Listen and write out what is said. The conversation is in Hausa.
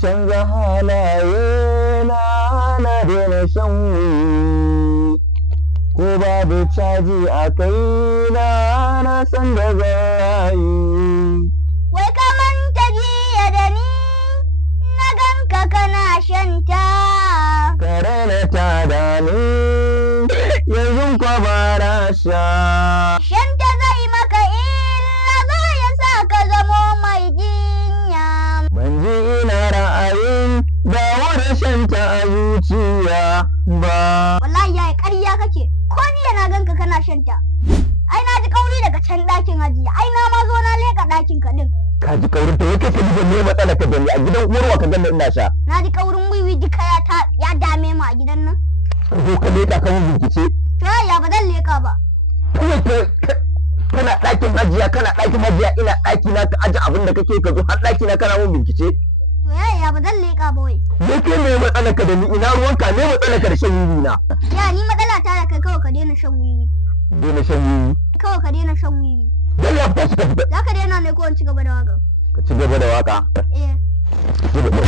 canza halaye na daina shan wiwi, ko babu caji a kai na san da zai. Wai ka manta jiya da ni na ganka kana shanta. Ka daina tada ni yanzu kwa bara sha. Shanta zai maka illa, za ya sa ka zamo mai jinya. Ban ji ina ra'ayin dawar shanta a zuciya ba. Wallahi yayi ƙarya kake, ko jiya na ganka kana shanta. Ai na ji kauri daga can ɗakin hajiya, ai na ma zo na leƙa ɗakin ka ɗin. Ka ji kaurin ta yake ka ji me matsala ka gani a gidan uwarwa ka gani ina sha. Na ji kaurin wiwi duka ya dame mu a gidan nan. Ka zo ka leƙa ka mun bincike. To ya ba zan leƙa ba. Kawai kana ɗakin hajiya ina ɗaki na ka aje abin da kake ka zo har ɗaki na kana mun bincike. To ya ba zan leƙa ba wai. Me ke me matsala ka da ni ina ruwanka me matsala ka da shan wiwi na. Ya ni matsala ta da kai, kawai ka daina shan wiwi. Daina shan wiwi. Kawai ka daina shan wiwi. Dan ya fita ka fita. Za ka daina ne ko in ci gaba da waka? Ka ci gaba da waka. Eh. Ci gaba.